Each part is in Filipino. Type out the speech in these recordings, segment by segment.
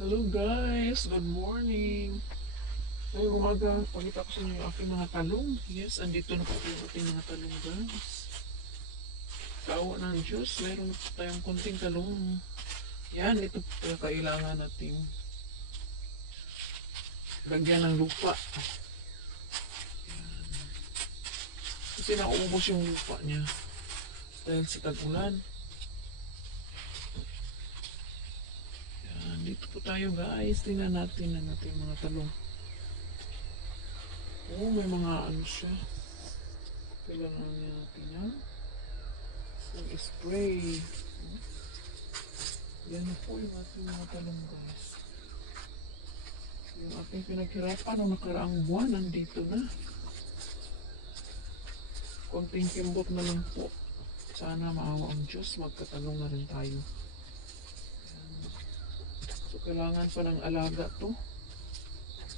Hello guys, good morning. Ngayong umaga, pakita ko sa inyo yung aking mga talong. Yes, andito na po yung aking mga talong guys. Sa awa ng Diyos, meron na po tayong konting talong. Yan, ito po yung kailangan natin lagyan ng lupa. Kasi nauubos yung lupa niya dahil sa tag-ulan. Yan, dito po tayo guys. Tingnan natin ang ating mga talong. Oh, may mga ano siya. Kailangan niya natin yan. Spray. Yan na po yung ating mga talong guys. Yung ating pinaghirapan ng nakaraang buwan, nandito na. Konting kimbot na lang po. Sana maawa ang Diyos, magkatalong na rin tayo. Yan. So kailangan pa ng alaga to.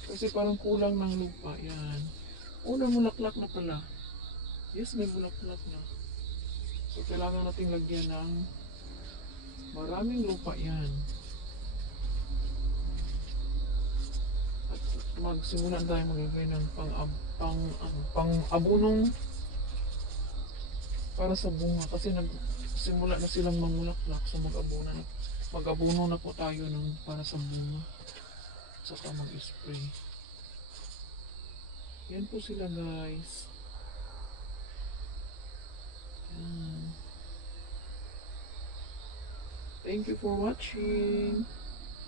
Kasi parang kulang ng lupa. Yan. Oh, namulaklak na pala. Yes, may bulaklak na. So kailangan nating lagyan ng maraming lupa yan. At magsimula tayo maglagay ng pang-abunong para sa bunga. Kasi nagsimula na silang mamulaklak. So mag-abuno na po tayo ng para sa bunga. Saka mag-spray. Yan po sila guys. Yan. Thank you for watching.